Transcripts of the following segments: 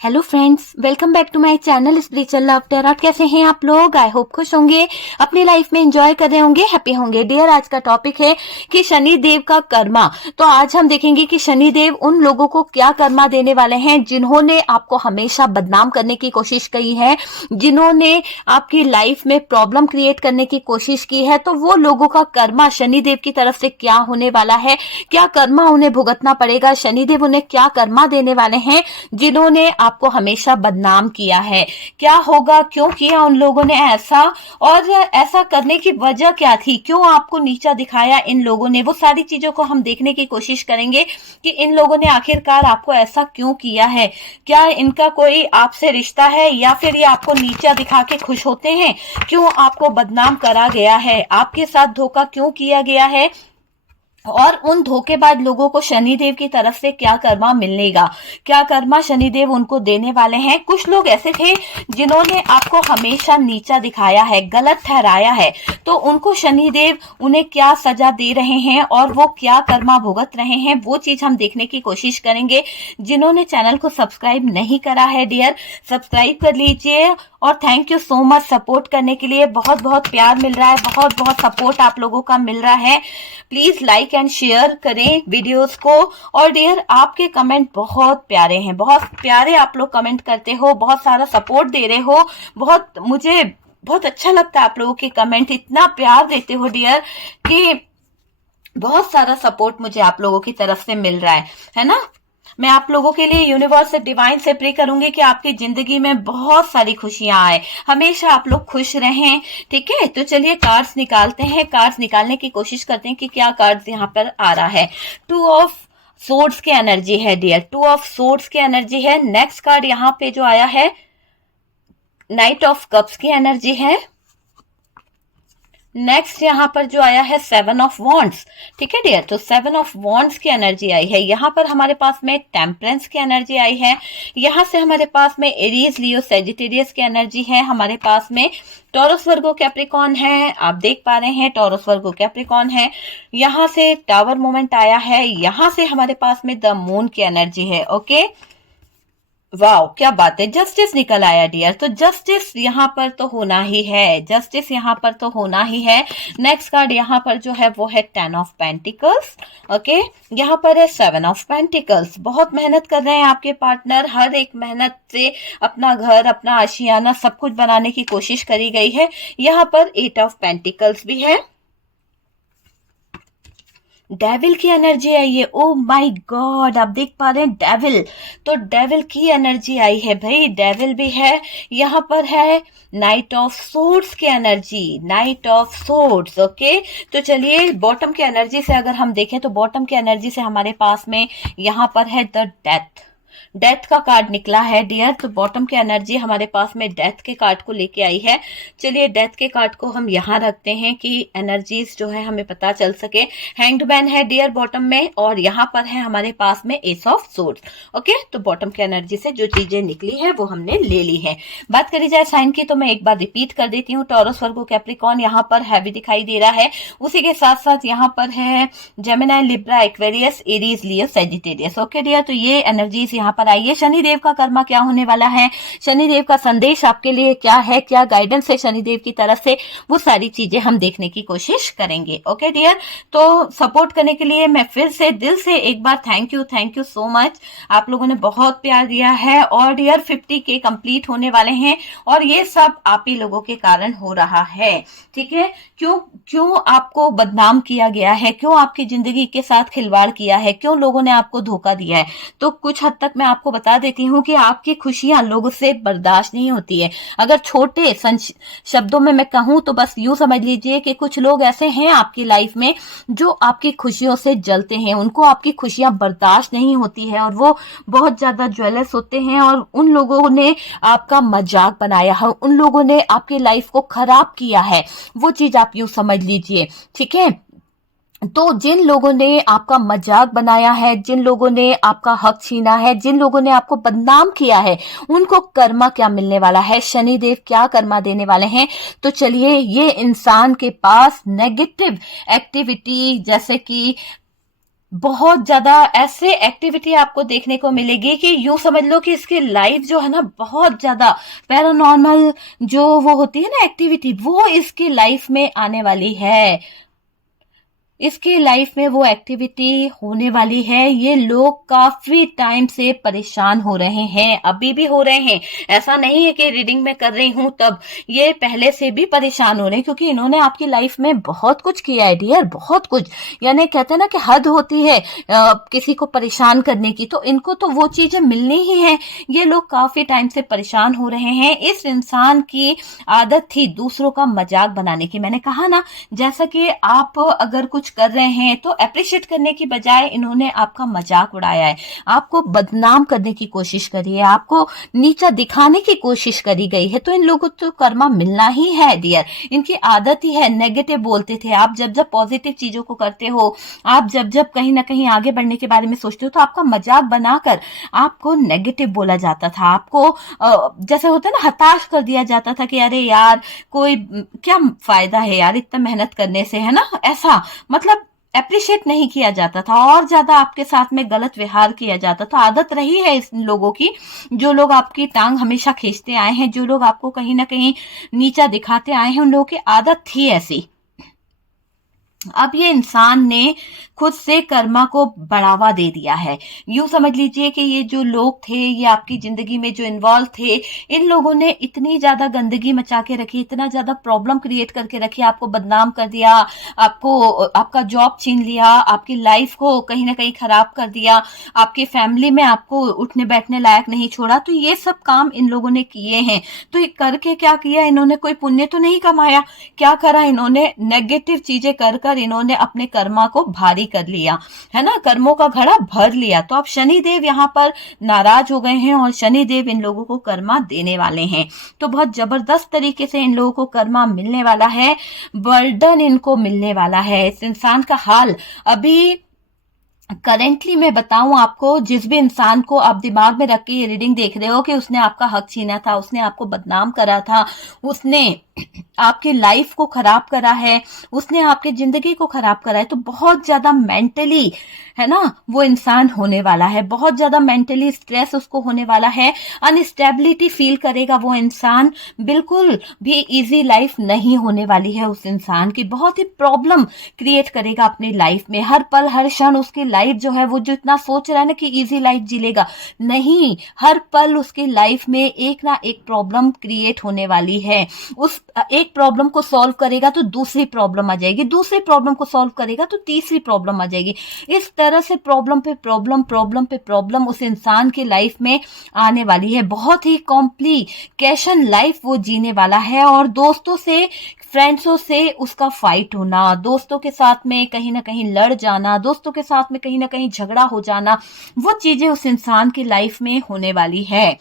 Hello friends, welcome back to my channel spiritual love tarot. कैसे हैं आप लोग? आई होप खुश होंगे, अपनी लाइफ में एंजॉय कर रहे होंगे, हैप्पी होंगे। डियर, आज का टॉपिक है कि शनि देव का कर्मा। तो आज हम देखेंगे कि शनि देव उन लोगों को क्या कर्मा देने वाले हैं जिन्होंने आपको हमेशा बदनाम करने की कोशिश की है, जिन्होंने आपकी लाइफ में प्रॉब्लम क्रिएट करने की कोशिश की है। तो वो लोगों का कर्मा शनि देव की तरफ से क्या होने वाला है, क्या कर्मा उन्हें भुगतना पड़ेगा, शनि देव उन्हें क्या कर्मा देने वाले हैं जिन्होंने आपको हमेशा बदनाम किया है। क्या होगा, क्यों किया उन लोगों ने ऐसा, और ऐसा करने की वजह क्या थी, क्यों आपको नीचा दिखाया इन लोगों ने, वो सारी चीजों को हम देखने की कोशिश करेंगे कि इन लोगों ने आखिरकार आपको ऐसा क्यों किया है। क्या इनका कोई आपसे रिश्ता है या फिर ये आपको नीचा दिखा के खुश होते हैं? क्यों आपको बदनाम करा गया है, आपके साथ धोखा क्यों किया गया है, और उन धोखेबाज लोगों को शनिदेव की तरफ से क्या कर्मा मिलेगा, क्या कर्मा शनिदेव उनको देने वाले हैं। कुछ लोग ऐसे थे जिन्होंने आपको हमेशा नीचा दिखाया है, गलत ठहराया है, तो उनको शनिदेव उन्हें क्या सजा दे रहे हैं और वो क्या कर्मा भुगत रहे हैं, वो चीज हम देखने की कोशिश करेंगे। जिन्होंने चैनल को सब्सक्राइब नहीं करा है डियर, सब्सक्राइब कर लीजिए। और thank you so much support करने के लिए, बहुत बहुत प्यार मिल रहा है, बहुत बहुत सपोर्ट आप लोगों का मिल रहा है। प्लीज लाइक एंड शेयर करें वीडियोस को। और डियर, आपके कमेंट बहुत प्यारे हैं, बहुत प्यारे आप लोग कमेंट करते हो, बहुत सारा सपोर्ट दे रहे हो, मुझे बहुत अच्छा लगता है आप लोगों के कमेंट, इतना प्यार देते हो डियर कि बहुत सारा सपोर्ट मुझे आप लोगों की तरफ से मिल रहा है ना। मैं आप लोगों के लिए यूनिवर्स से, डिवाइन से प्रे करूंगी कि आपकी जिंदगी में बहुत सारी खुशियां आए, हमेशा आप लोग खुश रहें। ठीक है, तो चलिए कार्ड्स निकालते हैं, कार्ड्स निकालने की कोशिश करते हैं कि क्या कार्ड्स यहाँ पर आ रहा है। 2 ऑफ सोर्ड्स की एनर्जी है डियर, 2 ऑफ सोर्ड्स की एनर्जी है। नेक्स्ट कार्ड यहाँ पे जो आया है, नाइट ऑफ कप्स की एनर्जी है। नेक्स्ट यहाँ पर जो आया है 7 ऑफ वॉन्ड्स। ठीक है डियर, तो 7 ऑफ वॉन्ड्स की एनर्जी आई है। यहाँ पर हमारे पास में टेम्परेंस की एनर्जी आई है। यहाँ से हमारे पास में एरीज, लियो, सेजिटेरियस की एनर्जी है। हमारे पास में टॉरस, वर्गो, कैप्रिकॉर्न है। आप देख पा रहे हैं टॉरस, वर्गो, कैप्रिकॉर्न है। यहाँ से टावर मोमेंट आया है। यहाँ से हमारे पास में द मून की एनर्जी है। ओके, वाओ, क्या बात है, जस्टिस निकल आया डियर। तो जस्टिस यहाँ पर तो होना ही है, जस्टिस यहाँ पर तो होना ही है। नेक्स्ट कार्ड यहाँ पर जो है वो है 10 ऑफ पेंटिकल्स। ओके, यहाँ पर है 7 ऑफ पेंटिकल्स। बहुत मेहनत कर रहे हैं आपके पार्टनर, हर एक मेहनत से अपना घर, अपना आशियाना सब कुछ बनाने की कोशिश करी गई है। यहाँ पर 8 ऑफ पेंटिकल्स भी है। डेविल की एनर्जी आई है। ओ माय गॉड, आप देख पा रहे हैं डेविल, तो डेविल की एनर्जी आई है भाई, डेविल भी है। यहाँ पर है नाइट ऑफ सोर्ड्स की energy, night of swords. Okay, तो चलिए बॉटम की एनर्जी से अगर हम देखें तो बॉटम की एनर्जी से हमारे पास में यहाँ पर है द डेथ, डेथ का कार्ड निकला है डियर। तो बॉटम की एनर्जी हमारे पास में डेथ के कार्ड को लेके आई है। चलिए डेथ के कार्ड को हम यहाँ रखते हैं कि एनर्जीज जो है हमें पता चल सके। हैंग्ड मैन है डियर बॉटम में, और यहाँ पर है हमारे पास में एस ऑफ सोर्ड्स। ओके, तो बॉटम की एनर्जी से जो चीजें निकली है वो हमने ले ली है। बात करी जाए साइन की तो मैं एक बार रिपीट कर देती हूँ। टॉरस, वर्गो, कैप्रिकॉर्न यहाँ पर हैवी दिखाई दे रहा है। उसी के साथ साथ यहाँ पर है जेमिनी, लिब्रा, एक्वेरियस, एरीज, लियो, सेजिटेरियस। ओके डियर, तो ये एनर्जीज यहाँ पर आइए। शनिदेव का कर्मा क्या होने वाला है, शनिदेव का संदेश आपके लिए क्या है, क्या गाइडेंस है शनिदेव की तरफ से, वो सारी चीजें हम देखने की कोशिश करेंगे। ओके डियर, तो सपोर्ट करने के लिए मैं फिर से दिल से एक बार थैंक यू सो मच। आप लोगों ने बहुत प्यार दिया है। और डियर 50K कंप्लीट होने वाले हैं, और ये सब आप ही लोगों के कारण हो रहा है। ठीक है, क्यों क्यों आपको बदनाम किया गया है, क्यों आपकी जिंदगी के साथ खिलवाड़ किया है, क्यों लोगों ने आपको धोखा दिया है। तो कुछ हद तक मैं आपको बता देती हूँ कि आपकी खुशियां लोगों से बर्दाश्त नहीं होती है। अगर छोटे शब्दों में मैं कहूँ तो बस यूं समझ लीजिए कि कुछ लोग ऐसे हैं आपकी लाइफ में जो आपकी खुशियों से जलते हैं, उनको आपकी खुशियां बर्दाश्त नहीं होती है, और वो बहुत ज्यादा ज्वेलस होते हैं, और उन लोगों ने आपका मजाक बनाया है, उन लोगों ने आपकी लाइफ को खराब किया है, वो चीज आप यूं समझ लीजिए। ठीक है, तो जिन लोगों ने आपका मजाक बनाया है, जिन लोगों ने आपका हक छीना है, जिन लोगों ने आपको बदनाम किया है, उनको कर्मा क्या मिलने वाला है, शनिदेव क्या कर्मा देने वाले हैं। तो चलिए, ये इंसान के पास नेगेटिव एक्टिविटी जैसे कि बहुत ज्यादा ऐसे एक्टिविटी आपको देखने को मिलेगी कि यूं समझ लो कि इसकी लाइफ जो है ना, बहुत ज्यादा पैरानॉर्मल जो वो होती है ना एक्टिविटी, वो इसकी लाइफ में आने वाली है। इसकी लाइफ में वो एक्टिविटी होने वाली है। ये लोग काफी टाइम से परेशान हो रहे हैं, अभी भी हो रहे हैं। ऐसा नहीं है कि रीडिंग में कर रही हूं तब, ये पहले से भी परेशान हो रहे हैं, क्योंकि इन्होंने आपकी लाइफ में बहुत कुछ किया है डियर, बहुत कुछ। यानी कहते हैं ना कि हद होती है किसी को परेशान करने की, तो इनको तो वो चीजें मिलनी ही है। ये लोग काफी टाइम से परेशान हो रहे हैं। इस इंसान की आदत थी दूसरों का मजाक बनाने की। मैंने कहा ना, जैसा कि आप अगर कुछ कर रहे हैं तो अप्रिशिएट करने की बजाय इन्होंने आपका मजाक उड़ाया है, आपको बदनाम करने की कोशिश करी है, आपको नीचा दिखाने की कोशिश करी गई है। तो इन लोगों को तो कर्मा मिलना ही है डियर। इनकी आदत ही है नेगेटिव बोलते थे। आप जब जब पॉजिटिव चीजों को करते हो, आप जब जब कहीं ना कहीं आगे बढ़ने के बारे में सोचते हो, तो आपका मजाक बनाकर आपको नेगेटिव बोला जाता था। आपको जैसे होता है ना, हताश कर दिया जाता था कि अरे यार, कोई क्या फायदा है यार इतना मेहनत करने से, है ना, ऐसा। मतलब अप्रिशिएट नहीं किया जाता था, और ज्यादा आपके साथ में गलत व्यवहार किया जाता था। आदत रही है इस लोगों की, जो लोग आपकी टांग हमेशा खींचते आए हैं, जो लोग आपको कहीं ना कहीं नीचा दिखाते आए हैं, उन लोगों की आदत थी ऐसी। अब ये इंसान ने खुद से कर्मा को बढ़ावा दे दिया है। यूं समझ लीजिए कि ये जो लोग थे, ये आपकी जिंदगी में जो इन्वॉल्व थे, इन लोगों ने इतनी ज्यादा गंदगी मचा के रखी, इतना ज्यादा प्रॉब्लम क्रिएट करके रखी, आपको बदनाम कर दिया, आपको आपका जॉब छीन लिया, आपकी लाइफ को कहीं ना कहीं खराब कर दिया, आपकी फैमिली में आपको उठने बैठने लायक नहीं छोड़ा। तो ये सब काम इन लोगों ने किए हैं। तो ये करके क्या किया इन्होंने? कोई पुण्य तो नहीं कमाया। क्या करा इन्होंने? नेगेटिव चीजें कर कर इन्होंने अपने कर्मा को भारी कर लिया, है ना, कर्मों का घड़ा भर लिया। तो अब शनिदेव यहाँ पर नाराज हो गए हैं, और शनिदेव इन लोगों को कर्मा देने वाले हैं। तो बहुत जबरदस्त तरीके से इन लोगों को कर्मा मिलने वाला है, बर्डन इनको मिलने वाला है। इस इंसान का हाल अभी करेंटली मैं बताऊं आपको, जिस भी इंसान को आप दिमाग में रख के ये रीडिंग देख रहे हो कि उसने आपका हक छीना था, उसने आपको बदनाम करा था, उसने आपकी लाइफ को खराब करा है, उसने आपकी जिंदगी को खराब करा है, तो बहुत ज्यादा मेंटली, है ना, वो इंसान होने वाला है। बहुत ज्यादा मेंटली स्ट्रेस उसको होने वाला है, अनस्टेबिलिटी फील करेगा वो इंसान। बिल्कुल भी इजी लाइफ नहीं होने वाली है उस इंसान की। बहुत ही प्रॉब्लम क्रिएट करेगा अपनी लाइफ में। हर पल हर क्षण उसकी लाइफ जो है, वो जो इतना सोच रहा है ना कि इजी लाइफ जी लेगा, नहीं, हर पल उसकी लाइफ में एक ना एक प्रॉब्लम क्रिएट होने वाली है। उस एक प्रॉब्लम को सॉल्व करेगा तो दूसरी प्रॉब्लम आ जाएगी, दूसरी प्रॉब्लम को सॉल्व करेगा तो तीसरी प्रॉब्लम आ जाएगी। इस तरह से प्रॉब्लम पे प्रॉब्लम, प्रॉब्लम पे प्रॉब्लम उस इंसान की लाइफ में आने वाली है। बहुत ही कॉम्प्लिकेशन लाइफ वो जीने वाला है। और दोस्तों से, फ्रेंड्सों से उसका फाइट होना, दोस्तों के साथ में कहीं ना कहीं लड़ जाना, दोस्तों के साथ में कहीं ना कहीं झगड़ा हो जाना, वो चीजें उस इंसान की लाइफ में होने वाली है।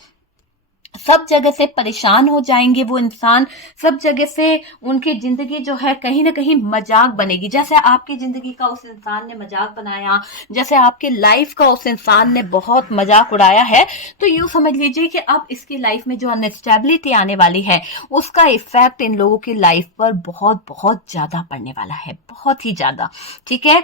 सब जगह से परेशान हो जाएंगे वो इंसान, सब जगह से उनकी जिंदगी जो है कहीं ना कहीं मजाक बनेगी। जैसे आपकी जिंदगी का उस इंसान ने मजाक बनाया, जैसे आपकी लाइफ का उस इंसान ने बहुत मजाक उड़ाया है, तो यूं समझ लीजिए कि अब इसकी लाइफ में जो अनस्टेबिलिटी आने वाली है, उसका इफेक्ट इन लोगों की लाइफ पर बहुत बहुत ज्यादा पड़ने वाला है, बहुत ही ज्यादा। ठीक है,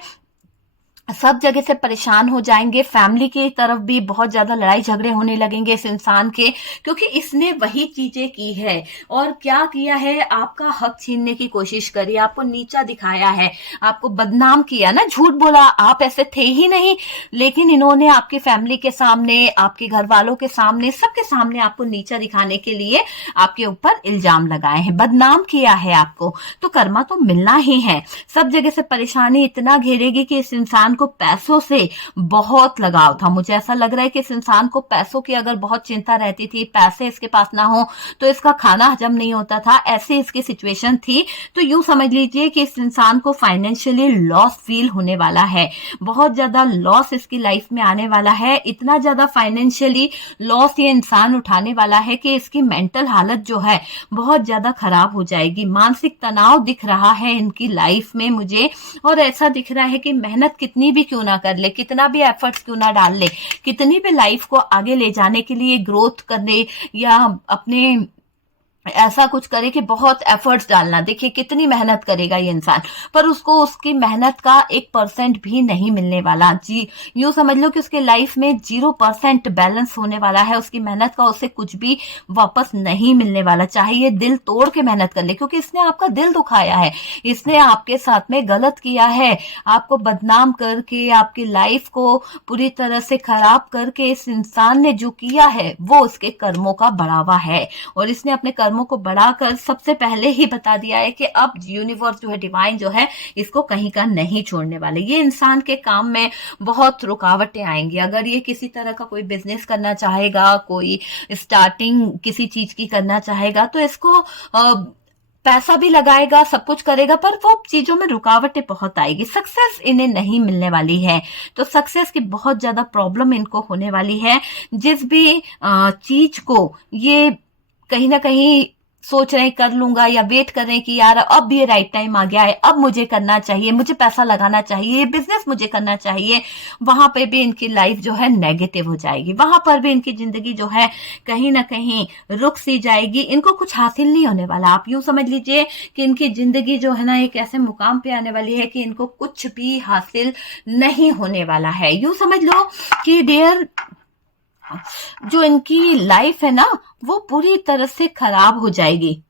सब जगह से परेशान हो जाएंगे। फैमिली की तरफ भी बहुत ज्यादा लड़ाई झगड़े होने लगेंगे इस इंसान के, क्योंकि इसने वही चीजें की है। और क्या किया है? आपका हक छीनने की कोशिश करी, आपको नीचा दिखाया है, आपको बदनाम किया ना, झूठ बोला, आप ऐसे थे ही नहीं। लेकिन इन्होंने आपकी फैमिली के सामने, आपके घर वालों के सामने, सबके सामने आपको नीचा दिखाने के लिए आपके ऊपर इल्जाम लगाए हैं, बदनाम किया है आपको। तो कर्मा तो मिलना ही है। सब जगह से परेशानी इतना घेरेगी कि इस इंसान को पैसों से बहुत लगाव था। मुझे ऐसा लग रहा है कि इस इंसान को पैसों की अगर बहुत चिंता रहती थी, पैसे इसके पास ना हो तो इसका खाना हजम नहीं होता था, ऐसी इसकी सिचुएशन थी। तो यूं समझ लीजिए कि इस इंसान को फाइनेंशियली लॉस फील होने वाला है, बहुत ज्यादा लॉस इसकी लाइफ में आने वाला है। इतना ज्यादा फाइनेंशियली लॉस ये इंसान उठाने वाला है कि इसकी मेंटल हालत जो है बहुत ज्यादा खराब हो जाएगी। मानसिक तनाव दिख रहा है इनकी लाइफ में मुझे, और ऐसा दिख रहा है कि मेहनत कितनी भी क्यों ना कर ले, कितना भी एफर्ट्स क्यों ना डाल ले, कितनी भी लाइफ को आगे ले जाने के लिए, ग्रोथ करने या अपने ऐसा कुछ करे कि बहुत एफर्ट्स डालना, देखिए कितनी मेहनत करेगा ये इंसान, पर उसको उसकी मेहनत का 1% भी नहीं मिलने वाला जी। यूं समझ लो कि उसके लाइफ में 0% बैलेंस होने वाला है, उसकी मेहनत का उसे कुछ भी वापस नहीं मिलने वाला, चाहे ये दिल तोड़ के मेहनत कर ले, क्योंकि इसने आपका दिल दुखाया है, इसने आपके साथ में गलत किया है, आपको बदनाम करके आपकी लाइफ को पूरी तरह से खराब करके इस इंसान ने जो किया है वो उसके कर्मों का बढ़ावा है। और इसने अपने कर्मों को बढ़ाकर सबसे पहले ही बता दिया है कि अब यूनिवर्स जो है, डिवाइन जो है, इसको कहीं का नहीं छोड़ने वाले। ये इंसान के काम में बहुत रुकावटें आएंगी। अगर ये किसी तरह का कोई बिजनेस करना चाहेगा, कोई स्टार्टिंग किसी चीज की करना चाहेगा, तो इसको पैसा भी लगाएगा, सब कुछ करेगा, पर वो चीजों में रुकावटें बहुत आएगी, सक्सेस इन्हें नहीं मिलने वाली है। तो सक्सेस की बहुत ज्यादा प्रॉब्लम इनको होने वाली है। जिस भी चीज को ये कहीं ना कहीं सोच रहे हैं कर लूंगा, या वेट कर रहे हैं कि यार अब ये राइट टाइम आ गया है, अब मुझे करना चाहिए, मुझे पैसा लगाना चाहिए, ये बिजनेस मुझे करना चाहिए, वहां पे भी इनकी लाइफ जो है नेगेटिव हो जाएगी, वहां पर भी इनकी जिंदगी जो है कहीं ना कहीं रुक सी जाएगी, इनको कुछ हासिल नहीं होने वाला। आप यूं समझ लीजिए कि इनकी जिंदगी जो है ना एक ऐसे मुकाम पे आने वाली है कि इनको कुछ भी हासिल नहीं होने वाला है। यूं समझ लो कि डियर, जो इनकी लाइफ है ना वो पूरी तरह से खराब हो जाएगी।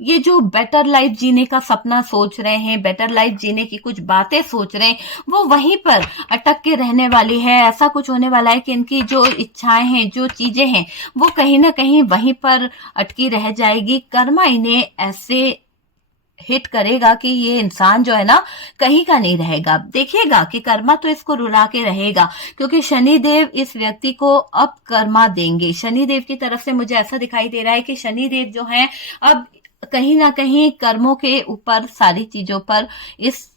ये जो बेटर लाइफ जीने का सपना सोच रहे हैं, बेटर लाइफ जीने की कुछ बातें सोच रहे हैं, वो वहीं पर अटक के रहने वाली है। ऐसा कुछ होने वाला है कि इनकी जो इच्छाएं हैं, जो चीजें हैं, वो कहीं ना कहीं वहीं पर अटकी रह जाएगी। कर्मा इन्हें ऐसे हिट करेगा कि ये इंसान जो है ना कहीं का नहीं रहेगा। देखिएगा कि कर्मा तो इसको रुला के रहेगा, क्योंकि शनिदेव इस व्यक्ति को अब कर्मा देंगे। शनिदेव की तरफ से मुझे ऐसा दिखाई दे रहा है कि शनिदेव जो है अब कहीं ना कहीं कर्मों के ऊपर, सारी चीजों पर इस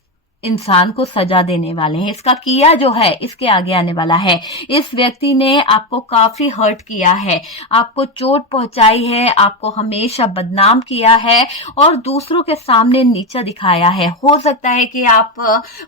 इंसान को सजा देने वाले हैं। इसका किया जो है इसके आगे आने वाला है। इस व्यक्ति ने आपको काफी हर्ट किया है, आपको चोट पहुंचाई है, आपको हमेशा बदनाम किया है और दूसरों के सामने नीचा दिखाया है। हो सकता है कि आप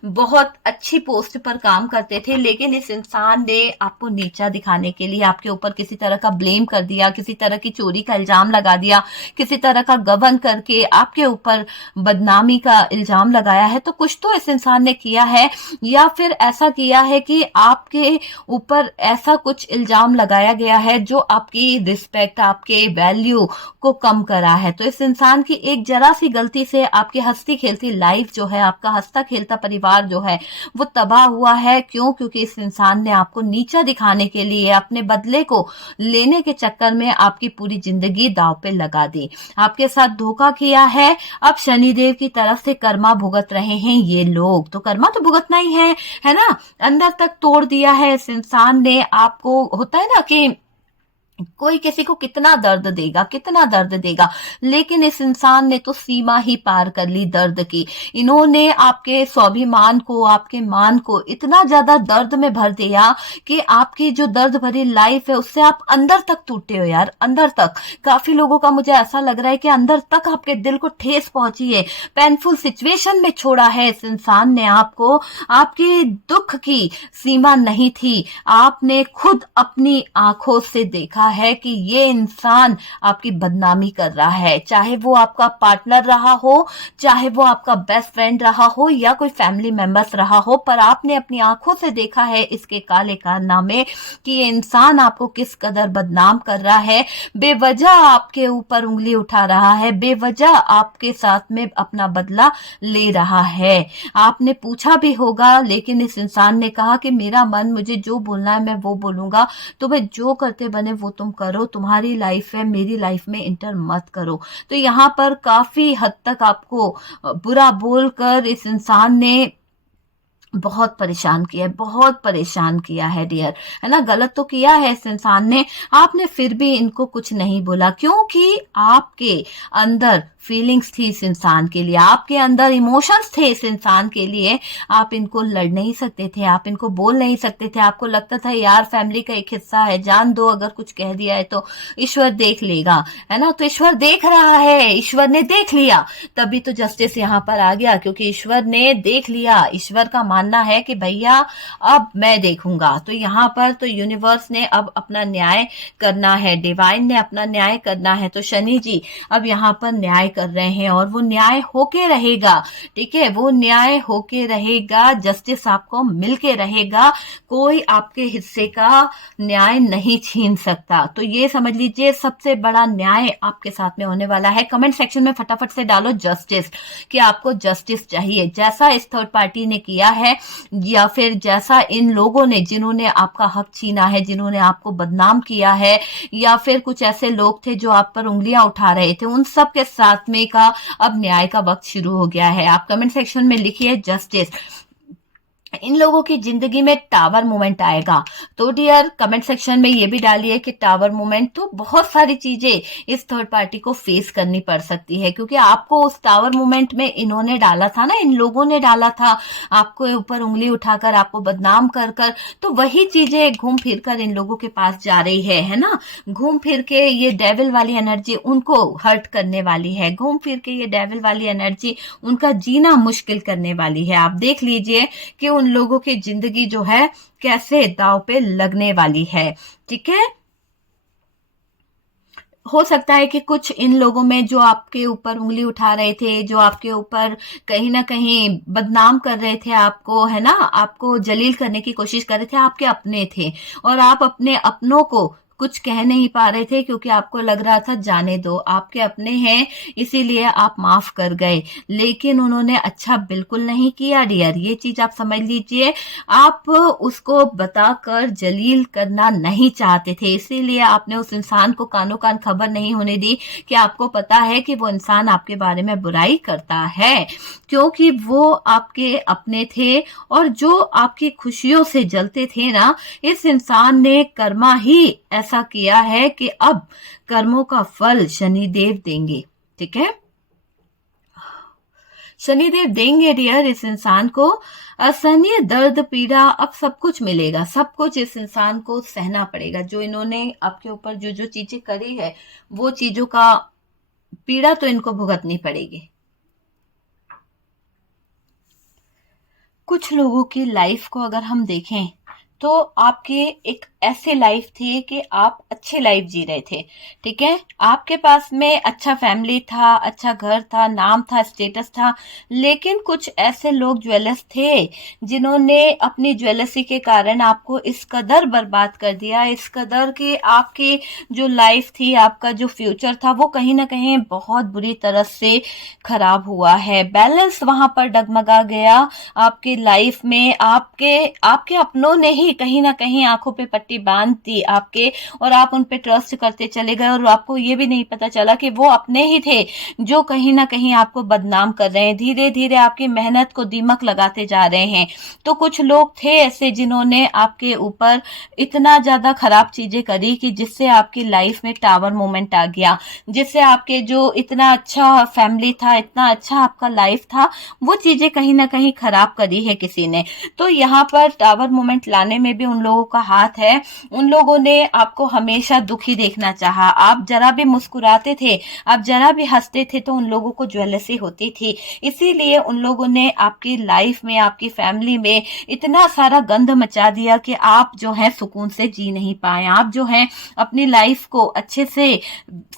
बहुत अच्छी पोस्ट पर काम करते थे, लेकिन इस इंसान ने आपको नीचा दिखाने के लिए आपके ऊपर किसी तरह का ब्लेम कर दिया, किसी तरह की चोरी का इल्जाम लगा दिया, किसी तरह का गबन करके आपके ऊपर बदनामी का इल्जाम लगाया है। तो कुछ तो इस इंसान ने किया है, या फिर ऐसा किया है कि आपके ऊपर ऐसा कुछ इल्जाम लगाया गया है जो आपकी रिस्पेक्ट, आपके वैल्यू को कम करा है। तो इस इंसान की एक जरा सी गलती से आपकी हंसती खेलती लाइफ जो है, आपका हंसता खेलता परिवार जो है वो तबाह हुआ है। क्यों? क्योंकि इस इंसान ने आपको नीचा दिखाने के लिए, अपने बदले को लेने के चक्कर में आपकी पूरी जिंदगी दांव पे लगा दी, आपके साथ धोखा किया है। अब शनिदेव की तरफ से कर्मा भुगत रहे हैं ये लोग। तो कर्मा तो भुगतना ही है ना। अंदर तक तोड़ दिया है इस इंसान ने आपको। होता है ना कि कोई किसी को कितना दर्द देगा, कितना दर्द देगा, लेकिन इस इंसान ने तो सीमा ही पार कर ली दर्द की। इन्होंने आपके स्वाभिमान को, आपके मान को इतना ज्यादा दर्द में भर दिया कि आपकी जो दर्द भरी लाइफ है उससे आप अंदर तक टूटे हो यार, अंदर तक। काफी लोगों का मुझे ऐसा लग रहा है कि अंदर तक आपके दिल को ठेस पहुंची है, पेनफुल सिचुएशन में छोड़ा है इस इंसान ने आपको। आपके दुख की सीमा नहीं थी, आपने खुद अपनी आंखों से देखा है कि ये इंसान आपकी बदनामी कर रहा है, चाहे वो आपका पार्टनर रहा हो, चाहे वो आपका बेस्ट फ्रेंड रहा हो, या कोई फैमिली मेंबर्स रहा हो, पर आपने अपनी आंखों से देखा है इसके काले कारनामे कि ये इंसान आपको किस कदर बदनाम कर रहा है, बेवजह आपके ऊपर उंगली उठा रहा है, बेवजह आपके साथ में अपना बदला ले रहा है। आपने पूछा भी होगा, लेकिन इस इंसान ने कहा कि मेरा मन, मुझे जो बोलना है मैं वो बोलूंगा, तुम्हें जो करते बने वो तुम करो, तुम्हारी लाइफ है, मेरी लाइफ में इंटर मत करो। तो यहाँ पर काफी हद तक आपको बुरा बोलकर इस इंसान ने बहुत परेशान किया है, बहुत परेशान किया है डियर, है ना। गलत तो किया है इस इंसान ने, आपने फिर भी इनको कुछ नहीं बोला, क्योंकि आपके अंदर फीलिंग्स थी इस इंसान के लिए, आपके अंदर इमोशंस थे इस इंसान के लिए। आप इनको लड़ नहीं सकते थे, आप इनको बोल नहीं सकते थे। आपको लगता था यार फैमिली का एक हिस्सा है, जान दो, अगर कुछ कह दिया है तो ईश्वर देख लेगा, है ना। तो ईश्वर देख रहा है, ईश्वर ने देख लिया, तभी तो जस्टिस यहाँ पर आ गया, क्योंकि ईश्वर ने देख लिया। ईश्वर का मानना मानना है कि भैया अब मैं देखूंगा। तो यहाँ पर तो यूनिवर्स ने अब अपना न्याय करना है, डिवाइन ने अपना न्याय करना है। तो शनि जी अब यहाँ पर न्याय कर रहे हैं और वो न्याय होके रहेगा, ठीक है, वो न्याय होके रहेगा, जस्टिस आपको मिलके रहेगा, कोई आपके हिस्से का न्याय नहीं छीन सकता। तो ये समझ लीजिए सबसे बड़ा न्याय आपके साथ में होने वाला है। कमेंट सेक्शन में फटाफट से डालो जस्टिस, कि आपको जस्टिस चाहिए, जैसा इस थर्ड पार्टी ने किया है या फिर जैसा इन लोगों ने जिन्होंने आपका हक छीना है, जिन्होंने आपको बदनाम किया है, या फिर कुछ ऐसे लोग थे जो आप पर उंगलियां उठा रहे थे, उन सब के साथ में का अब न्याय का वक्त शुरू हो गया है। आप कमेंट सेक्शन में लिखिए जस्टिस। इन लोगों की जिंदगी में टावर मोमेंट आएगा। तो डियर कमेंट सेक्शन में ये भी डालिए कि टावर मोमेंट, तो बहुत सारी चीजें इस थर्ड पार्टी को फेस करनी पड़ सकती है, क्योंकि आपको उस टावर मोमेंट में इन्होंने डाला था ना, इन लोगों ने डाला था आपको ऊपर उंगली उठाकर, आपको बदनाम कर कर, तो वही चीजें घूम फिर कर इन लोगों के पास जा रही है ना। घूम फिर के ये डेविल वाली एनर्जी उनको हर्ट करने वाली है, घूम फिर के ये डेविल वाली एनर्जी उनका जीना मुश्किल करने वाली है। आप देख लीजिए कि उन लोगों की जिंदगी जो है कैसे दांव पे लगने वाली है, ठीक है। हो सकता है कि कुछ इन लोगों में जो आपके ऊपर उंगली उठा रहे थे, जो आपके ऊपर कहीं ना कहीं बदनाम कर रहे थे आपको, है ना, आपको जलील करने की कोशिश कर रहे थे, आपके अपने थे, और आप अपने अपनों को कुछ कह नहीं पा रहे थे क्योंकि आपको लग रहा था जाने दो, आपके अपने हैं इसीलिए आप माफ कर गए। लेकिन उन्होंने अच्छा बिल्कुल नहीं किया डियर, ये चीज आप समझ लीजिए। आप उसको बताकर जलील करना नहीं चाहते थे, इसीलिए आपने उस इंसान को कानो कान खबर नहीं होने दी कि आपको पता है कि वो इंसान आपके बारे में बुराई करता है, क्योंकि वो आपके अपने थे और जो आपकी खुशियों से जलते थे ना, इस इंसान ने कर्मा ही ऐसा किया है कि अब कर्मों का फल शनिदेव देंगे, ठीक है, शनिदेव देंगे डियर इस इंसान को। असहनीय दर्द पीड़ा अब सब कुछ मिलेगा, सब कुछ इस इंसान को सहना पड़ेगा। जो इन्होंने आपके ऊपर जो जो चीजें करी है वो चीजों का पीड़ा तो इनको भुगतनी पड़ेगी। कुछ लोगों की लाइफ को अगर हम देखें तो आपकी एक ऐसी लाइफ थी कि आप अच्छी लाइफ जी रहे थे, ठीक है, आपके पास में अच्छा फैमिली था, अच्छा घर था, नाम था, स्टेटस था, लेकिन कुछ ऐसे लोग ज्वेलर्स थे जिन्होंने अपनी ज्वेलसी के कारण आपको इस कदर बर्बाद कर दिया, इस कदर कि आपकी जो लाइफ थी, आपका जो फ्यूचर था, वो कहीं ना कहीं बहुत बुरी तरह से खराब हुआ है। बैलेंस वहां पर डगमगा गया आपकी लाइफ में। आपके अपनों ने ही कहीं ना कहीं आंखों पे पट्टी बांध दी आपके, और आप उन पे ट्रस्ट करते चले गए और आपको ये भी नहीं पता चला कि वो अपने ही थे जो कहीं ना कहीं आपको बदनाम कर रहे हैं, धीरे धीरे आपकी मेहनत को दीमक लगाते जा रहे हैं। तो कुछ लोग थे ऐसे जिन्होंने आपके ऊपर इतना ज्यादा खराब चीजें करी कि जिससे आपकी लाइफ में टावर मोमेंट आ गया, जिससे आपके जो इतना अच्छा फैमिली था, इतना अच्छा आपका लाइफ था, वो चीजें कहीं ना कहीं खराब करी है किसी ने। तो यहाँ पर टावर मोमेंट लाने में भी उन लोगों का हाथ है। उन लोगों ने आपको हमेशा दुखी देखना चाहा, आप जरा भी मुस्कुराते थे, आप जरा भी हंसते थे तो उन लोगों को ज्वेलसी होती थी, इसीलिए उन लोगों ने आपकी लाइफ में, आपकी फैमिली में इतना सारा गंद मचा दिया कि आप जो है सुकून से जी नहीं पाए, आप जो है अपनी लाइफ को अच्छे से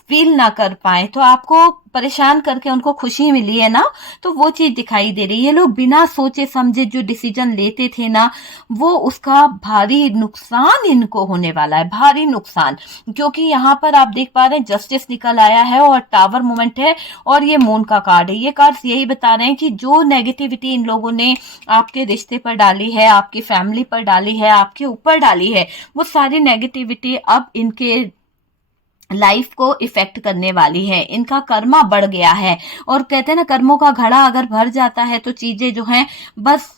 फील ना कर पाए। तो आपको परेशान करके उनको खुशी मिली है ना, तो वो चीज दिखाई दे रही है। ये लोग बिना सोचे समझे जो डिसीजन लेते थे ना, वो उसका भारी नुकसान इनको होने वाला है, भारी नुकसान, क्योंकि यहाँ पर आप देख पा रहे हैं जस्टिस निकल आया है और टावर मोमेंट है और ये मून का कार्ड है। ये कार्ड यही बता रहे हैं कि जो नेगेटिविटी इन लोगों ने आपके रिश्ते पर डाली है, आपकी फैमिली पर डाली है, आपके ऊपर डाली है, वो सारी नेगेटिविटी अब इनके लाइफ को इफेक्ट करने वाली है। इनका कर्मा बढ़ गया है और कहते हैं ना, कर्मों का घड़ा अगर भर जाता है तो चीजें जो हैं बस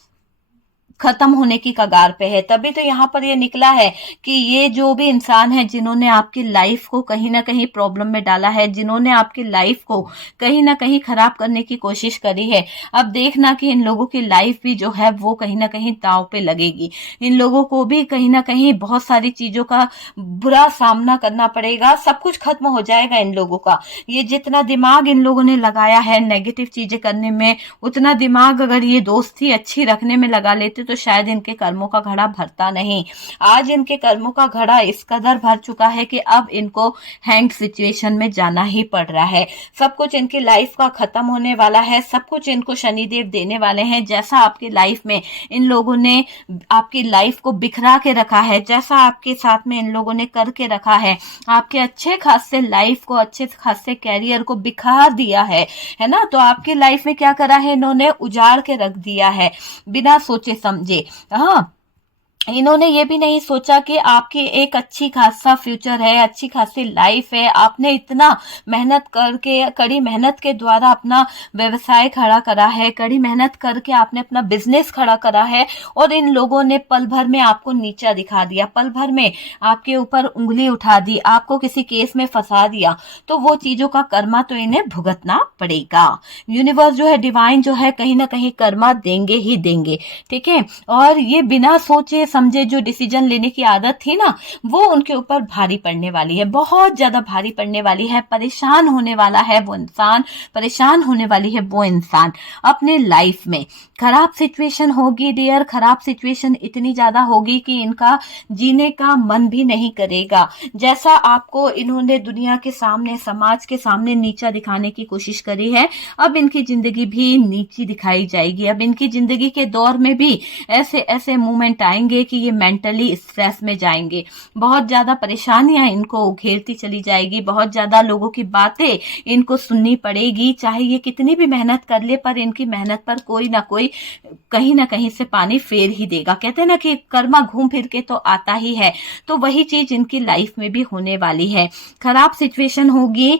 खत्म होने की कगार पे है। तभी तो यहाँ पर ये निकला है कि ये जो भी इंसान है जिन्होंने आपकी लाइफ को कहीं ना कहीं प्रॉब्लम में डाला है, जिन्होंने आपकी लाइफ को कहीं ना कहीं खराब करने की कोशिश करी है, अब देखना कि इन लोगों की लाइफ भी जो है वो कहीं ना कहीं दांव पे लगेगी। इन लोगों को भी कहीं ना कहीं बहुत सारी चीजों का बुरा सामना करना पड़ेगा, सब कुछ खत्म हो जाएगा इन लोगों का। ये जितना दिमाग इन लोगों ने लगाया है नेगेटिव चीजें करने में, उतना दिमाग अगर ये दोस्ती अच्छी रखने में लगा लेते तो शायद इनके कर्मों का घड़ा भरता नहीं। आज इनके कर्मों का घड़ा इस कदर भर चुका है कि अब इनको हैंग सिचुएशन में जाना ही पड़ रहा है। सब कुछ इनकी लाइफ का खत्म होने वाला है, सब कुछ इनको शनिदेव देने वाले हैं। जैसा आपकी लाइफ में इन लोगों ने आपकी लाइफ को बिखरा के रखा है, जैसा आपके साथ में इन लोगों ने करके रखा है, आपके अच्छे खासे लाइफ को, अच्छे खासे कैरियर को बिखार दिया है ना। तो आपकी लाइफ में क्या करा है, इन्होंने उजाड़ के रख दिया है बिना सोचे समझे। हाँ, इन्होंने ये भी नहीं सोचा कि आपकी एक अच्छी खासा फ्यूचर है, अच्छी खासी लाइफ है। आपने इतना मेहनत करके, कड़ी मेहनत के द्वारा अपना व्यवसाय खड़ा करा है, कड़ी मेहनत करके आपने अपना बिजनेस खड़ा करा है, और इन लोगों ने पल भर में आपको नीचा दिखा दिया, पल भर में आपके ऊपर उंगली उठा दी, आपको किसी केस में फंसा दिया। तो वो चीजों का कर्मा तो इन्हें भुगतना पड़ेगा। यूनिवर्स जो है, डिवाइन जो है, कहीं ना कहीं कर्मा देंगे ही देंगे, ठीक है। और ये बिना सोचे समझे जो डिसीजन लेने की आदत थी ना, वो उनके ऊपर भारी पड़ने वाली है, बहुत ज्यादा भारी पड़ने वाली है। परेशान होने वाला है वो इंसान, परेशान होने वाली है वो इंसान अपने लाइफ में। खराब सिचुएशन होगी डियर, खराब सिचुएशन इतनी ज्यादा होगी कि इनका जीने का मन भी नहीं करेगा। जैसा आपको इन्होंने दुनिया के सामने, समाज के सामने नीचा दिखाने की कोशिश करी है, अब इनकी जिंदगी भी नीची दिखाई जाएगी। अब इनकी जिंदगी के दौर में भी ऐसे ऐसे मोमेंट आएंगे कि ये मेंटली स्ट्रेस में जाएंगे, बहुत ज्यादा परेशानियां इनको घेरती चली जाएगी, बहुत ज्यादा लोगों की बातें इनको सुननी पड़ेगी। चाहे ये कितनी भी मेहनत कर ले, पर इनकी मेहनत पर कोई ना कोई कहीं ना कहीं से पानी फेर ही देगा। कहते हैं ना कि कर्मा घूम फिर के तो आता ही है, तो वही चीज इनकी लाइफ में भी होने वाली है। खराब सिचुएशन होगी,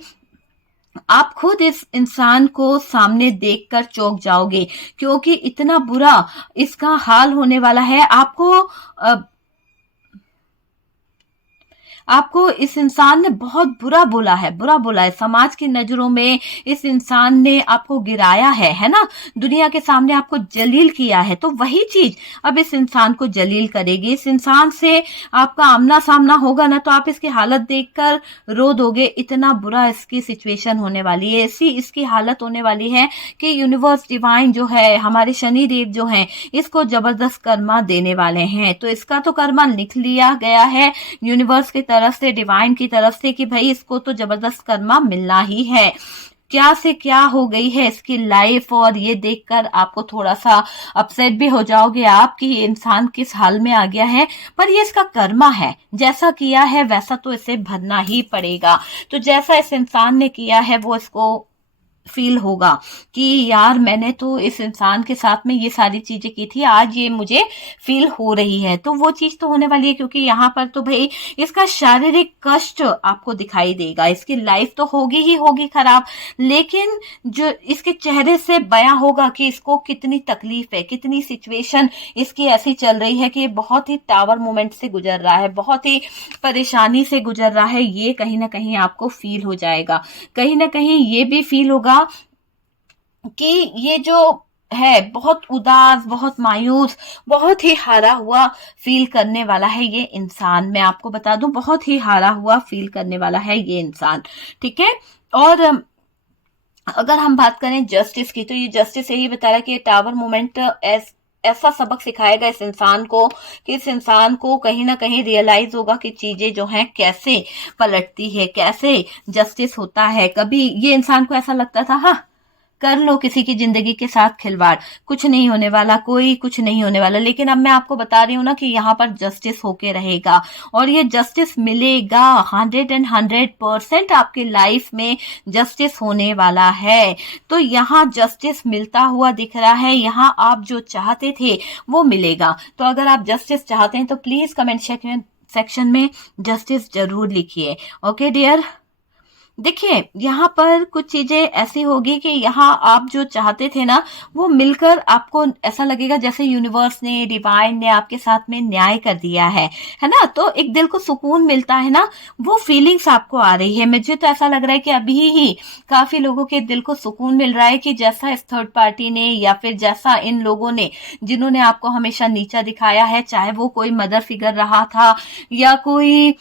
आप खुद इस इंसान को सामने देखकर चौंक जाओगे, क्योंकि इतना बुरा इसका हाल होने वाला है। आपको इस इंसान ने बहुत बुरा बोला है, बुरा बोला है। समाज की नजरों में इस इंसान ने आपको गिराया है ना, दुनिया के सामने आपको जलील किया है। तो वही चीज अब इस इंसान को जलील करेगी। इस इंसान से आपका आमना सामना होगा ना, तो आप इसकी हालत देखकर रो दोगे। इतना बुरा इसकी सिचुएशन होने वाली है, ऐसी इसकी हालत होने वाली है कि यूनिवर्स डिवाइन जो है, हमारे शनि देव जो हैं, इसको जबरदस्त कर्मा देने वाले हैं। तो इसका तो कर्मा लिख लिया गया है यूनिवर्स की तरफ से, डिवाइन की तरफ से, कि भाई इसको तो जबरदस्त कर्मा मिलना ही है। क्या से क्या हो गई है इसकी लाइफ, और ये देखकर आपको थोड़ा सा अपसेट भी हो जाओगे आप कि ये इंसान किस हाल में आ गया है। पर ये इसका कर्मा है, जैसा किया है वैसा तो इसे भरना ही पड़ेगा। तो जैसा इस इंसान ने किया है वो इसको फील होगा कि यार मैंने तो इस इंसान के साथ में ये सारी चीजें की थी, आज ये मुझे फील हो रही है। तो वो चीज तो होने वाली है, क्योंकि यहाँ पर तो भाई इसका शारीरिक कष्ट आपको दिखाई देगा। इसकी लाइफ तो होगी ही होगी खराब, लेकिन जो इसके चेहरे से बयां होगा कि इसको कितनी तकलीफ है, कितनी सिचुएशन इसकी ऐसी चल रही है कि ये बहुत ही टावर मोमेंट से गुजर रहा है, बहुत ही परेशानी से गुजर रहा है। ये कहीं ना कहीं आपको फील हो जाएगा। कहीं ना कहीं ये भी फील होगा कि ये जो है बहुत उदास, बहुत मायूस, बहुत ही हारा हुआ फील करने वाला है ये इंसान। मैं आपको बता दूं, बहुत ही हारा हुआ फील करने वाला है ये इंसान, ठीक है। और अगर हम बात करें जस्टिस की, तो ये जस्टिस यही बता रहा है कि टावर मोमेंट ऐसा सबक सिखाएगा इस इंसान को कि इस इंसान को कहीं ना कहीं रियलाइज होगा कि चीजें जो हैं कैसे पलटती है, कैसे जस्टिस होता है। कभी ये इंसान को ऐसा लगता था, हाँ कर लो किसी की जिंदगी के साथ खिलवाड़, कुछ नहीं होने वाला, कोई कुछ नहीं होने वाला। लेकिन अब मैं आपको बता रही हूँ ना कि यहाँ पर जस्टिस होके रहेगा, और ये जस्टिस मिलेगा। 100% आपकी लाइफ में जस्टिस होने वाला है। तो यहाँ जस्टिस मिलता हुआ दिख रहा है, यहाँ आप जो चाहते थे वो मिलेगा। तो अगर आप जस्टिस चाहते हैं तो प्लीज कमेंट सेक्शन में जस्टिस जरूर लिखिए। ओके डियर, देखिए यहाँ पर कुछ चीजें ऐसी होगी कि यहाँ आप जो चाहते थे ना वो मिलकर आपको ऐसा लगेगा जैसे यूनिवर्स ने, डिवाइन ने आपके साथ में न्याय कर दिया है ना। तो एक दिल को सुकून मिलता है ना, वो फीलिंग्स आपको आ रही है। मुझे तो ऐसा लग रहा है कि अभी ही काफी लोगों के दिल को सुकून मिल रहा है कि जैसा इस थर्ड पार्टी ने, या फिर जैसा इन लोगों ने जिन्होंने आपको हमेशा नीचा दिखाया है, चाहे वो कोई मदर फिगर रहा था या कोई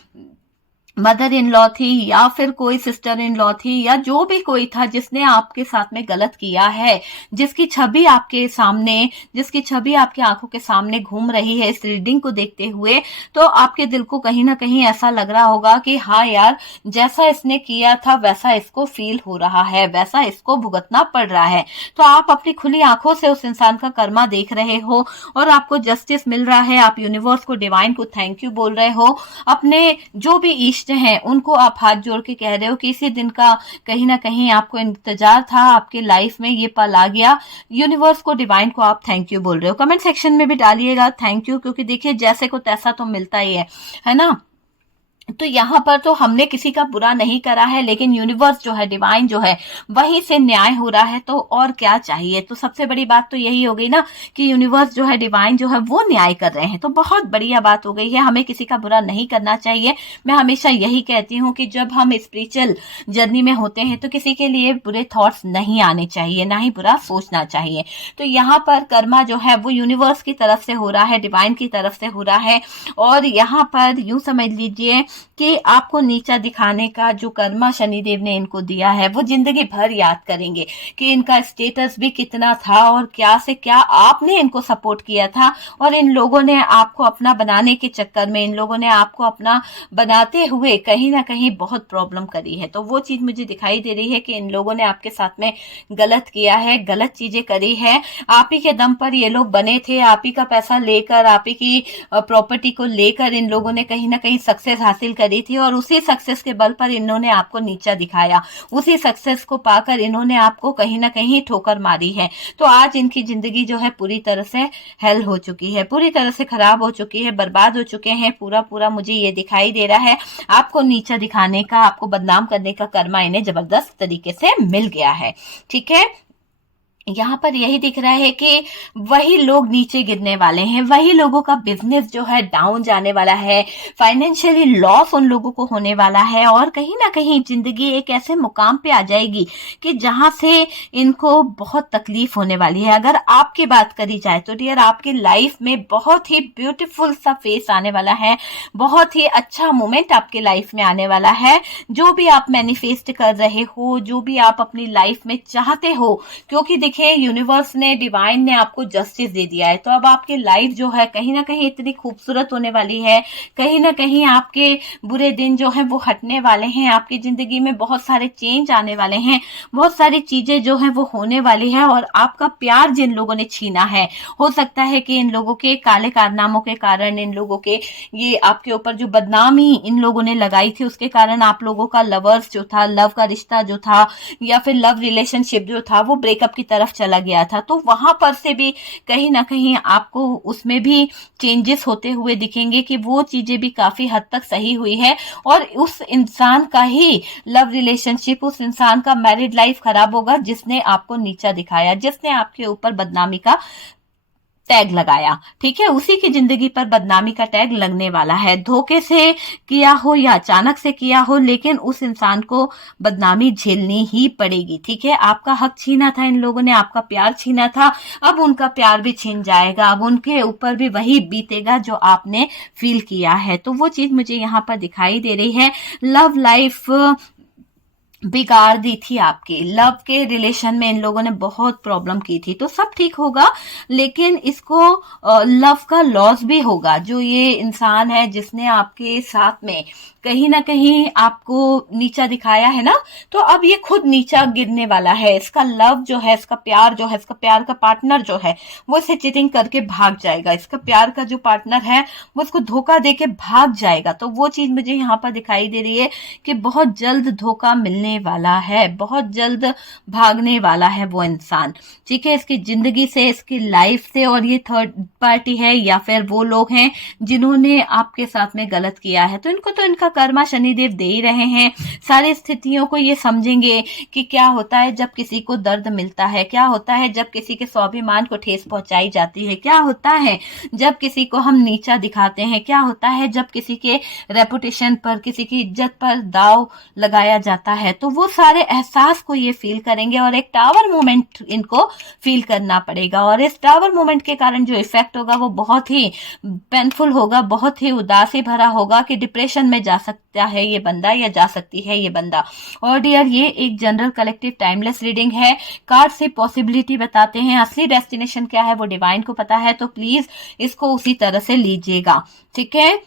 मदर इन लॉ थी या फिर कोई सिस्टर इन लॉ थी या जो भी कोई था जिसने आपके साथ में गलत किया है, जिसकी छवि आपकी आंखों के सामने घूम रही है इस रीडिंग को देखते हुए, तो आपके दिल को कहीं ना कहीं ऐसा लग रहा होगा कि हाँ यार, जैसा इसने किया था वैसा इसको फील हो रहा है, वैसा इसको भुगतना पड़ रहा है। तो आप अपनी खुली आंखों से उस इंसान का कर्मा देख रहे हो और आपको जस्टिस मिल रहा है। आप यूनिवर्स को, डिवाइन को थैंक यू बोल रहे हो। अपने जो भी इष्ट हैं उनको आप हाथ जोड़ के कह रहे हो कि इसी दिन का कहीं ना कहीं आपको इंतजार था, आपके लाइफ में ये पल आ गया। यूनिवर्स को, डिवाइन को आप थैंक यू बोल रहे हो। कमेंट सेक्शन में भी डालिएगा थैंक यू, क्योंकि देखिए जैसे को तैसा तो मिलता ही है ना। तो यहाँ पर तो हमने किसी का बुरा नहीं करा है, लेकिन यूनिवर्स जो है, डिवाइन जो है, वहीं से न्याय हो रहा है। तो और क्या चाहिए। तो सबसे बड़ी बात तो यही हो गई ना कि यूनिवर्स जो है, डिवाइन जो है, वो न्याय कर रहे हैं। तो बहुत बढ़िया बात हो गई है। हमें किसी का बुरा नहीं करना चाहिए। मैं हमेशा यही कहती हूँ कि जब हम स्पिरिचुअल जर्नी में होते हैं तो किसी के लिए बुरे थॉट्स नहीं आने चाहिए, ना ही बुरा सोचना चाहिए। तो यहाँ पर कर्मा जो है वो यूनिवर्स की तरफ से हो रहा है, डिवाइन की तरफ से हो रहा है। और यहाँ पर यूं समझ लीजिए कि आपको नीचा दिखाने का जो कर्मा शनिदेव ने इनको दिया है वो जिंदगी भर याद करेंगे कि इनका स्टेटस भी कितना था और क्या से क्या आपने इनको सपोर्ट किया था। और इन लोगों ने आपको अपना बनाने के चक्कर में, इन लोगों ने आपको अपना बनाते हुए कहीं ना कहीं बहुत प्रॉब्लम करी है। तो वो चीज मुझे दिखाई दे रही है कि इन लोगों ने आपके साथ में गलत किया है, गलत चीजें करी है। आप ही के दम पर ये लोग बने थे, आप ही का पैसा लेकर, आप ही की प्रॉपर्टी को लेकर इन लोगों ने कहीं ना कहीं सक्सेस हासिल करी थी। और उसी सक्सेस के बल पर इन्होंने आपको नीचा दिखाया, उसी सक्सेस को पाकर इन्होंने आपको कहीं ना कहीं ठोकर मारी है। तो आज इनकी जिंदगी जो है पूरी तरह से हेल हो चुकी है, पूरी तरह से खराब हो चुकी है, बर्बाद हो चुके हैं। पूरा मुझे ये दिखाई दे रहा है आपको नीचा दिखाने का, आपको बदनाम करने का कर्मा इन्हें जबरदस्त तरीके से मिल गया है। ठीक है, यहाँ पर यही दिख रहा है कि वही लोग नीचे गिरने वाले हैं, वही लोगों का बिजनेस जो है डाउन जाने वाला है, फाइनेंशियली लॉस उन लोगों को होने वाला है। और कहीं ना कहीं जिंदगी एक ऐसे मुकाम पे आ जाएगी कि जहां से इनको बहुत तकलीफ होने वाली है। अगर आपकी बात करी जाए तो डियर, आपकी लाइफ में बहुत ही ब्यूटीफुल सा फेस आने वाला है, बहुत ही अच्छा मोमेंट आपके लाइफ में आने वाला है। जो भी आप मैनिफेस्ट कर रहे हो, जो भी आप अपनी लाइफ में चाहते हो, क्योंकि देखिए यूनिवर्स ने, डिवाइन ने आपको जस्टिस दे दिया है। तो अब आपकी लाइफ जो है कहीं ना कहीं इतनी खूबसूरत होने वाली है, कहीं ना कहीं आपके बुरे दिन जो है वो हटने वाले हैं, आपकी जिंदगी में बहुत सारे चेंज आने वाले हैं, बहुत सारी चीजें जो है वो होने वाली है। और आपका प्यार जिन लोगों ने छीना है, हो सकता है कि इन लोगों के काले कारनामों के कारण, इन लोगों के ये आपके ऊपर जो बदनामी इन लोगों ने लगाई थी, उसके कारण आप लोगों का लवर्स जो था, लव का रिश्ता जो था, या फिर लव रिलेशनशिप जो था, वो ब्रेकअप की तरफ चला गया था। तो वहां पर से भी कहीं ना कहीं आपको उसमें भी चेंजेस होते हुए दिखेंगे कि वो चीजें भी काफी हद तक सही हुई है। और उस इंसान का ही लव रिलेशनशिप, उस इंसान का मैरिड लाइफ खराब होगा जिसने आपको नीचा दिखाया, जिसने आपके ऊपर बदनामी का टैग लगाया। ठीक है, उसी की जिंदगी पर बदनामी का टैग लगने वाला है। धोखे से किया हो या अचानक से किया हो, लेकिन उस इंसान को बदनामी झेलनी ही पड़ेगी। ठीक है, आपका हक छीना था इन लोगों ने, आपका प्यार छीना था, अब उनका प्यार भी छीन जाएगा, अब उनके ऊपर भी वही बीतेगा जो आपने फील किया है। तो वो चीज मुझे यहाँ पर दिखाई दे रही है। लव लाइफ बिगाड़ दी थी आपकी, लव के रिलेशन में इन लोगों ने बहुत प्रॉब्लम की थी। तो सब ठीक होगा, लेकिन इसको लव का लॉस भी होगा। जो ये इंसान है जिसने आपके साथ में कहीं ना कहीं आपको नीचा दिखाया है ना, तो अब ये खुद नीचा गिरने वाला है। इसका लव जो है, इसका प्यार जो है, इसका प्यार का पार्टनर जो है, वो इसे चीटिंग करके भाग जाएगा। इसका प्यार का जो पार्टनर है वो इसको धोखा देके भाग जाएगा। तो वो चीज मुझे यहाँ पर दिखाई दे रही है कि बहुत जल्द धोखा मिलने वाला है, बहुत जल्द भागने वाला है वो इंसान। ठीक है, इसकी जिंदगी से, इसकी लाइफ से। और ये थर्ड पार्टी है या फिर वो लोग हैं जिन्होंने आपके साथ में गलत किया है, तो इनको तो इनका कर्मा शनिदेव दे ही रहे हैं। सारी स्थितियों को ये समझेंगे कि क्या होता है जब किसी को दर्द मिलता है, क्या होता है जब किसी के स्वाभिमान को ठेस पहुंचाई जाती है, क्या होता है जब किसी को हम नीचा दिखाते हैं, क्या होता है जब किसी के रेपुटेशन पर, किसी की इज्जत पर दाव लगाया जाता है। तो वो सारे एहसास को ये फील करेंगे और एक टावर मोमेंट इनको फील करना पड़ेगा। और इस टावर मोमेंट के कारण जो इफेक्ट होगा वो बहुत ही पेनफुल होगा, बहुत ही उदासी भरा होगा कि डिप्रेशन में जा सकता है ये बंदा या जा सकती है ये बंदा। और डियर ये एक जनरल कलेक्टिव टाइमलेस रीडिंग है। कार्ड से पॉसिबिलिटी बताते हैं, असली डेस्टिनेशन क्या है वो डिवाइन को पता है, तो प्लीज इसको उसी तरह से लीजिएगा, ठीक है।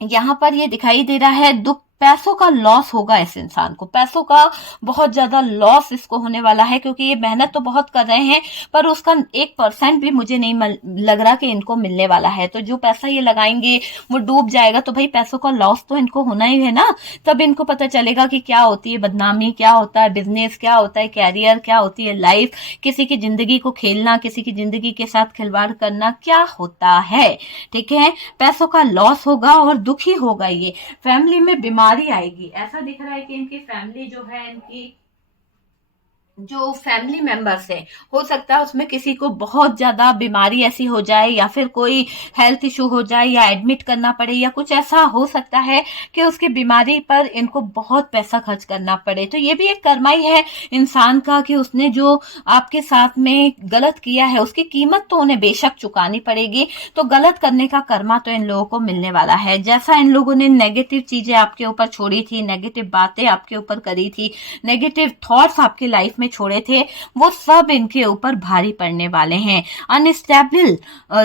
यहाँ पर ये दिखाई दे रहा है दुख, पैसों का लॉस होगा इस इंसान को, पैसों का बहुत ज्यादा लॉस इसको होने वाला है, क्योंकि ये मेहनत तो बहुत कर रहे हैं पर उसका 1% भी मुझे नहीं लग रहा कि इनको मिलने वाला है। तो जो पैसा ये लगाएंगे वो डूब जाएगा, तो भाई पैसों का लॉस तो इनको होना ही है ना, तब इनको पता चलेगा कि क्या होती है बदनामी, क्या होता है बिजनेस, क्या होता है कैरियर, क्या होती है लाइफ, किसी की जिंदगी को खेलना, किसी की जिंदगी के साथ खिलवाड़ करना क्या होता है, ठीक है। पैसों का लॉस होगा और दुखी होगा ये, फैमिली में बीमारी आएगी। ऐसा दिख रहा है कि इनकी फैमिली जो है, इनकी जो फैमिली मेंबर्स है, हो सकता है उसमें किसी को बहुत ज्यादा बीमारी ऐसी हो जाए या फिर कोई हेल्थ इशू हो जाए या एडमिट करना पड़े या कुछ ऐसा हो सकता है कि उसकी बीमारी पर इनको बहुत पैसा खर्च करना पड़े। तो ये भी एक कर्मा ही है इंसान का कि उसने जो आपके साथ में गलत किया है उसकी कीमत तो उन्हें बेशक चुकानी पड़ेगी। तो गलत करने का कर्मा तो इन लोगों को मिलने वाला है। जैसा इन लोगों ने नेगेटिव चीजें आपके ऊपर छोड़ी थी, नेगेटिव बातें आपके ऊपर करी थी, नेगेटिव थॉट्स आपकी लाइफ में छोड़े थे, वो सब इनके ऊपर भारी पड़ने वाले हैं। अनस्टेबल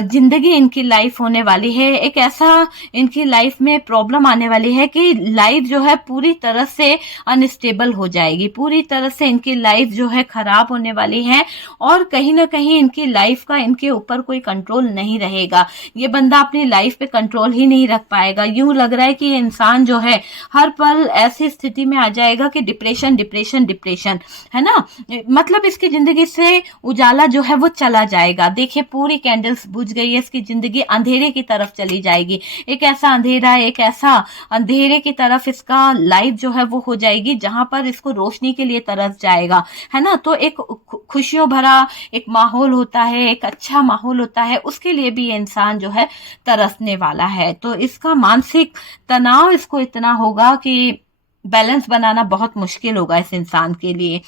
जिंदगी इनकी लाइफ होने वाली है। एक ऐसा इनकी लाइफ में प्रॉब्लम आने वाली है कि लाइफ जो है पूरी तरह से अनस्टेबल हो जाएगी, पूरी तरह से इनकी लाइफ जो है खराब होने वाली है और कहीं ना कहीं इनकी लाइफ का इनके ऊपर कोई कंट्रोल नहीं रहेगा। ये बंदा अपनी लाइफ पे कंट्रोल ही नहीं रख पाएगा। यूं लग रहा है कि ये इंसान जो है हर पल ऐसी स्थिति में आ जाएगा कि डिप्रेशन डिप्रेशन डिप्रेशन, है ना। मतलब इसकी जिंदगी से उजाला जो है वो चला जाएगा। देखिए पूरी कैंडल्स बुझ गई है, इसकी जिंदगी अंधेरे की तरफ चली जाएगी। एक ऐसा अंधेरा, एक ऐसा अंधेरे की तरफ इसका लाइफ जो है वो हो जाएगी जहां पर इसको रोशनी के लिए तरस जाएगा, है ना। तो एक खुशियों भरा एक माहौल होता है, एक अच्छा माहौल होता है, उसके लिए भी ये इंसान जो है तरसने वाला है। तो इसका मानसिक तनाव इसको इतना होगा कि बैलेंस बनाना बहुत मुश्किल होगा इस इंसान के लिए।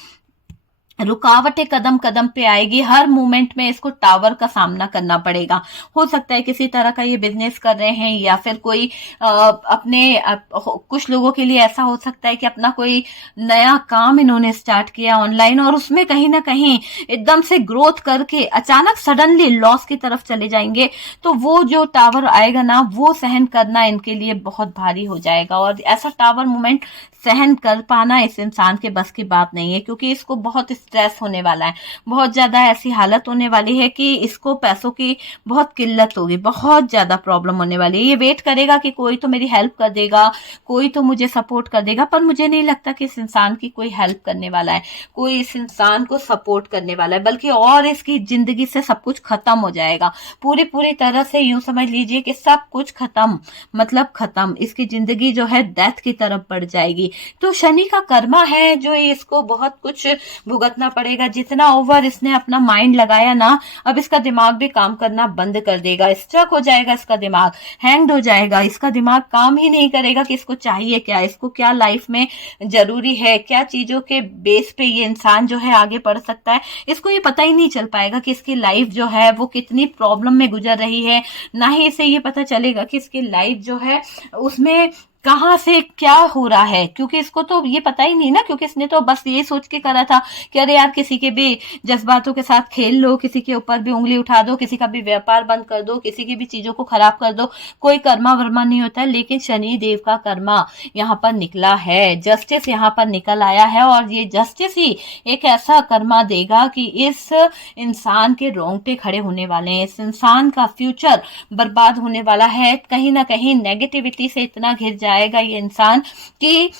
रुकावटें कदम कदम पे आएगी, हर मोमेंट में इसको टावर का सामना करना पड़ेगा। हो सकता है किसी तरह का ये बिजनेस कर रहे हैं या फिर कोई कुछ लोगों के लिए ऐसा हो सकता है कि अपना कोई नया काम इन्होंने स्टार्ट किया ऑनलाइन और उसमें कहीं ना कहीं एकदम से ग्रोथ करके अचानक सडनली लॉस की तरफ चले जाएंगे। तो वो जो टावर आएगा ना वो सहन करना इनके लिए बहुत भारी हो जाएगा और ऐसा टावर मोमेंट सहन कर पाना इस इंसान के बस की बात नहीं है, क्योंकि इसको बहुत स्ट्रेस होने वाला है, बहुत ज्यादा ऐसी हालत होने वाली है कि इसको पैसों की बहुत किल्लत होगी, बहुत ज्यादा प्रॉब्लम होने वाली है। ये वेट करेगा कि कोई तो मेरी हेल्प कर देगा, कोई तो मुझे सपोर्ट कर देगा, पर मुझे नहीं लगता कि इस इंसान की कोई हेल्प करने वाला है, कोई इस इंसान को सपोर्ट करने वाला है, बल्कि और इसकी जिंदगी से सब कुछ खत्म हो जाएगा। पूरी पूरी तरह से यूं समझ लीजिए कि सब कुछ खत्म, मतलब खत्म, इसकी जिंदगी जो है डेथ की तरफ बढ़ जाएगी। तो शनि का कर्मा है जो इसको बहुत कुछ भुगतना पड़ेगा। जितना ओवर इसने अपना माइंड लगाया ना, अब इसका दिमाग भी काम करना बंद कर देगा, स्ट्रक हो जाएगा, इसका दिमाग हैंग्ड हो जाएगा, इसका दिमाग काम ही नहीं करेगा कि इसको चाहिए क्या, इसको क्या लाइफ में जरूरी है, क्या चीजों के बेस पे ये इंसान जो है आगे बढ़ सकता है। इसको ये पता ही नहीं चल पाएगा कि इसकी लाइफ जो है वो कितनी प्रॉब्लम में गुजर रही है, ना ही इसे ये पता चलेगा कि इसकी लाइफ जो है उसमें कहां से क्या हो रहा है, क्योंकि इसको तो ये पता ही नहीं ना, क्योंकि इसने तो बस ये सोच के करा था कि अरे यार किसी के भी जज्बातों के साथ खेल लो, किसी के ऊपर भी उंगली उठा दो, किसी का भी व्यापार बंद कर दो, किसी की भी चीजों को खराब कर दो, कोई कर्मा वर्मा नहीं होता है। लेकिन शनि देव का कर्मा यहाँ पर निकला है, जस्टिस यहाँ पर निकल आया है और ये जस्टिस ही एक ऐसा कर्मा देगा कि इस इंसान के रोंगटे खड़े होने वाले हैं, इस इंसान का फ्यूचर बर्बाद होने वाला है। कहीं ना कहीं नेगेटिविटी से इतना घिर जाएगा ये इंसान कि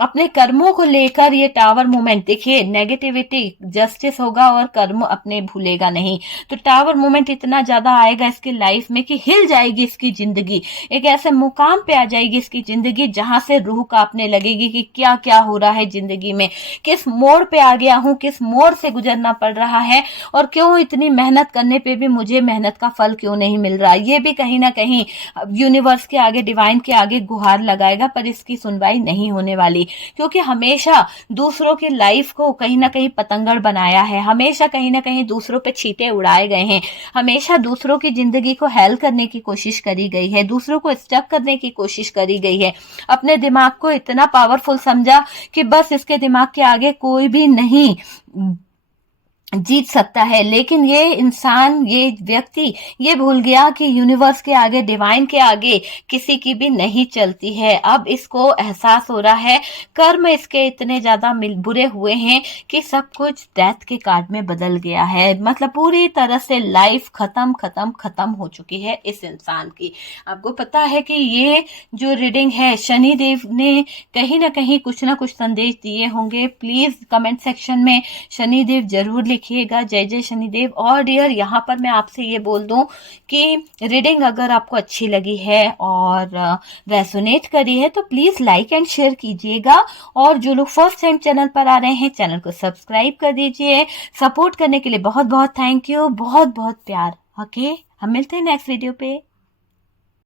अपने कर्मों को लेकर ये टावर मोमेंट, देखिए नेगेटिविटी जस्टिस होगा और कर्म अपने भूलेगा नहीं। तो टावर मोमेंट इतना ज्यादा आएगा इसकी लाइफ में कि हिल जाएगी इसकी जिंदगी, एक ऐसे मुकाम पे आ जाएगी इसकी जिंदगी जहां से रूह कांपने लगेगी कि क्या क्या हो रहा है जिंदगी में, किस मोड़ पे आ गया हूं, किस मोड़ से गुजरना पड़ रहा है और क्यों इतनी मेहनत करने पे भी मुझे मेहनत का फल क्यों नहीं मिल रहा। ये भी कहीं ना कहीं यूनिवर्स के आगे, डिवाइन के आगे गुहार लगाएगा, पर इसकी सुनवाई नहीं होने वाली। क्योंकि हमेशा दूसरों की लाइफ को कहीं ना कहीं पतंगड़ बनाया है, हमेशा कहीं ना कहीं दूसरों पे छींटे उड़ाए गए हैं, हमेशा दूसरों की जिंदगी को हेल करने की कोशिश करी गई है, दूसरों को स्टक करने की कोशिश करी गई है। अपने दिमाग को इतना पावरफुल समझा कि बस इसके दिमाग के आगे कोई भी नहीं जीत सकता है। लेकिन ये इंसान, ये व्यक्ति ये भूल गया कि यूनिवर्स के आगे, डिवाइन के आगे किसी की भी नहीं चलती है। अब इसको एहसास हो रहा है, कर्म इसके इतने ज्यादा बुरे हुए हैं कि सब कुछ डेथ के कार्ड में बदल गया है। मतलब पूरी तरह से लाइफ खत्म खत्म खत्म हो चुकी है इस इंसान की। आपको पता है कि ये जो रीडिंग है, शनि देव ने कहीं ना कहीं कुछ ना कुछ संदेश दिए होंगे। प्लीज कमेंट सेक्शन में शनि देव जरूर लिखिएगा, जय जय शनिदेव। और डियर, यहाँ पर मैं आपसे ये बोल दूं कि रीडिंग अगर आपको अच्छी लगी है और रेजोनेट करी है तो प्लीज लाइक एंड शेयर कीजिएगा। और जो लोग फर्स्ट टाइम चैनल पर आ रहे हैं, चैनल को सब्सक्राइब कर दीजिए। सपोर्ट करने के लिए बहुत बहुत थैंक यू, बहुत बहुत प्यार। ओके, हम मिलते हैं नेक्स्ट वीडियो पे।